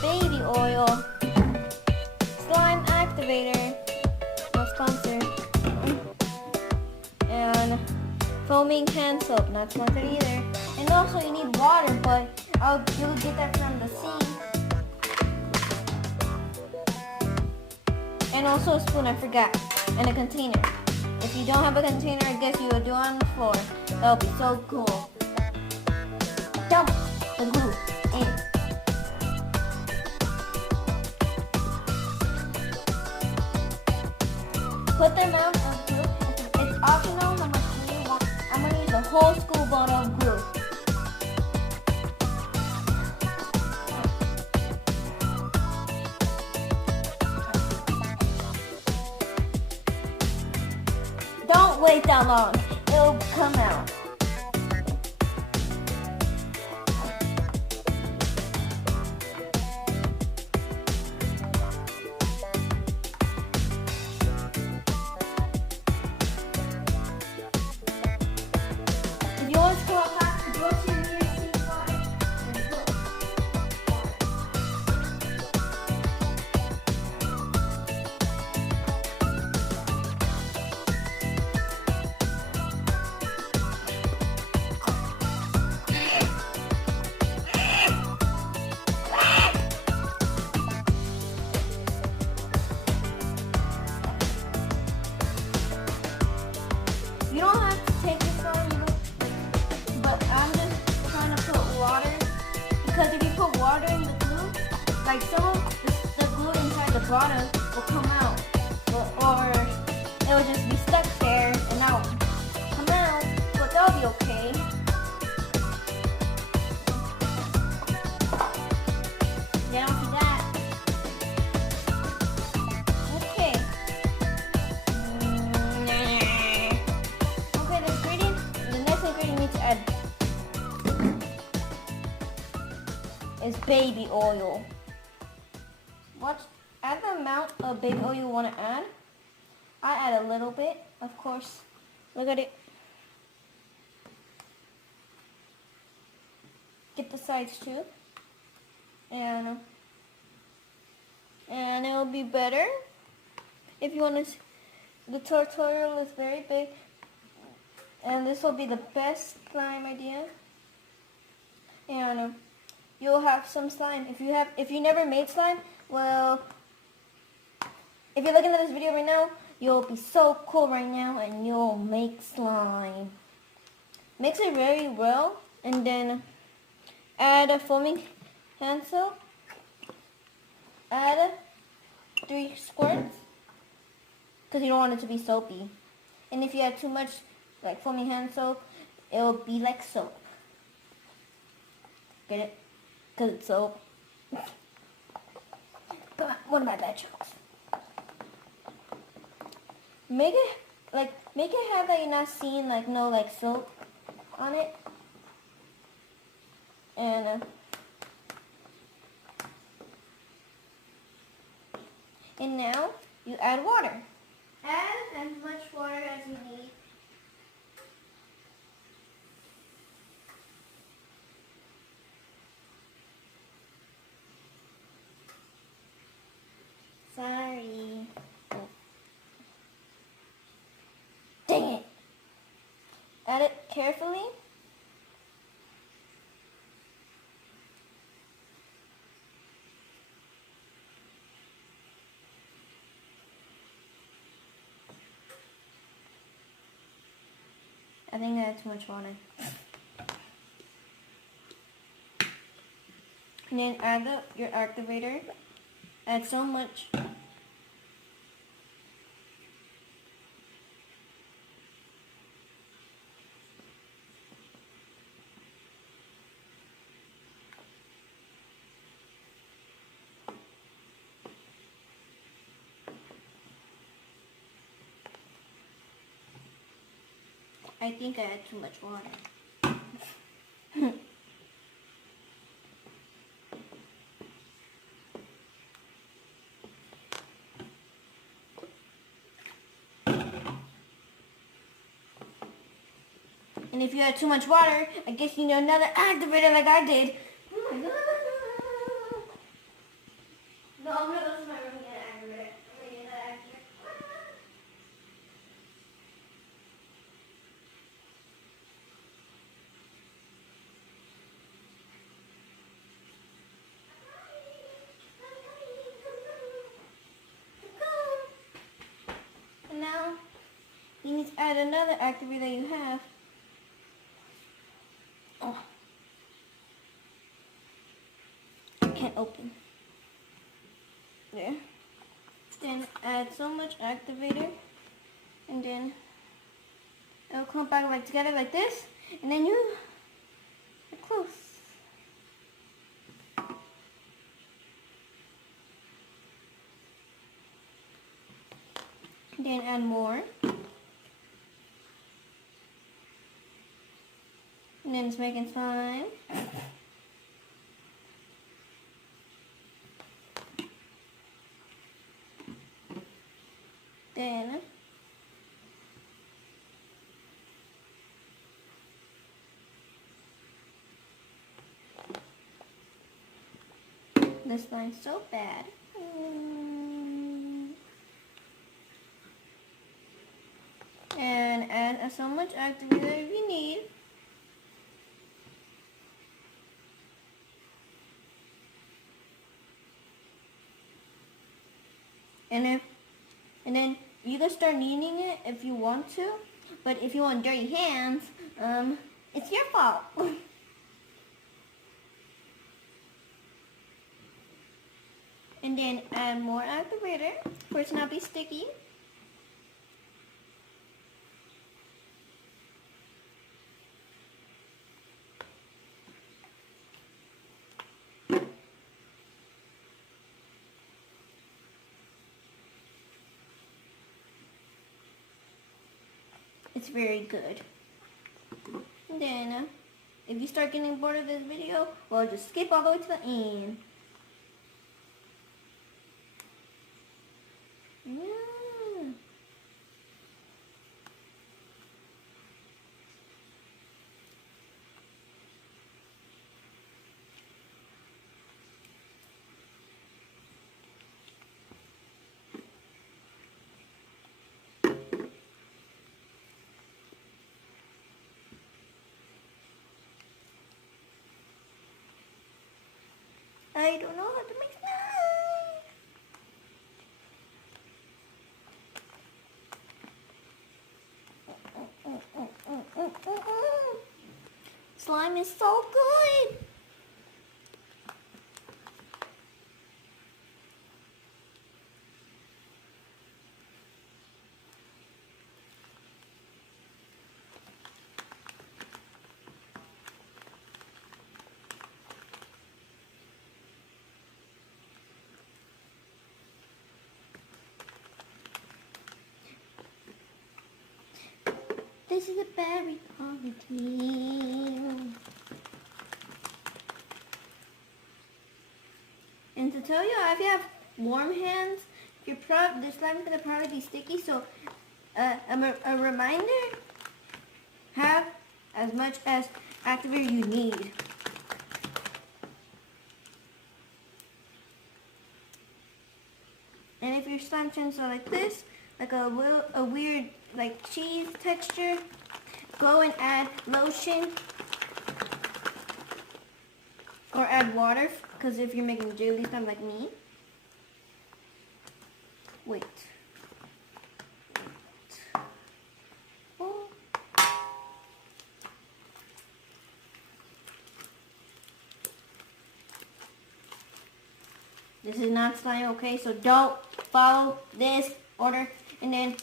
baby oil, slime activator, no sponsor, and foaming hand soap, not sponsored either. And also you need water, but you'll get that from the sea. And also a spoon, I forgot, and a container. If you don't have a container, I guess you would do it on the floor. That would be so cool. Dump the glue in. Put the amount of glue. It's optional how much glue you want. I'm going to use a whole school bottle of glue. Don't wait that long. It'll come out. If you want to go back, go to your nearest water and look. You don't have to take this on, but I'm just trying to put water, because if you put water in the glue, like some of the glue inside the bottom will come out, or it will just be stuck there and that will come out, but that'll be okay. You don't see that? Okay. The next ingredient we need to add is baby oil. Add the amount of baby oil you want to add. I add a little bit, of course. Look at it. Get the sides too. And it'll be better if you want to. The tutorial is very big. And this will be the best slime idea. And you'll have some slime. If you never made slime, well, if you're looking at this video right now, you'll be so cool right now and you'll make slime. Mix it very well and then add a foaming hand soap. Add 3 squirts because you don't want it to be soapy. And if you add too much like foaming hand soap, it'll be like soap. Get it? Because it's soap. But what about bad jokes? Make it have that you're not seeing no soap on it. And now you add water. Add as much water as you need. Sorry. Oh. Dang it. Add it carefully. I think I had too much water. And then add your activator. Add so much. I think I had too much water. And if you had too much water, I guess you need another activator like I did. add another activator that you have. Oh. I can't open. There. Then add so much activator, and then it'll clump back like together like this, and then you're close. Then add more. And then it's making slime. Then this slime's so bad. And add so much activator you need. And then you can start kneading it if you want to, but if you want dirty hands, it's your fault. And then add more activator for it to not be sticky. It's very good. And then, if you start getting bored of this video, well, just skip all the way to the end. Yeah. I don't know how to make slime. Slime is so good. This is a berry quality. And to tell you, if you have warm hands, this slime is gonna probably be sticky. So, a reminder: have as much as activator you need. And if your slime turns out like this, like a weird like cheese texture, go and add lotion or add water, because if you're making jelly slime like me. Wait. Oh. This is not slime, okay? So don't follow this order. And then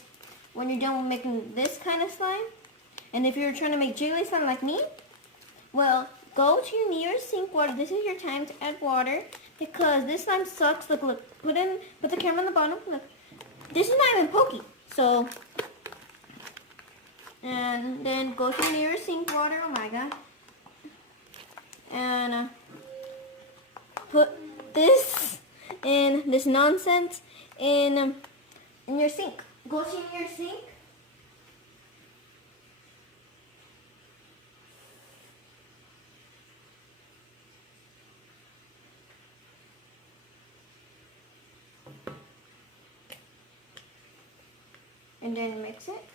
when you're done with making this kind of slime, and if you're trying to make jiggly slime like me, well, go to your nearest sink water. This is your time to add water, because this slime sucks. Look, look. Put the camera on the bottom. Look. This is not even pokey. So, and then go to your nearest sink water. Oh my god. And put this nonsense in your sink. Go to your sink. And then mix it.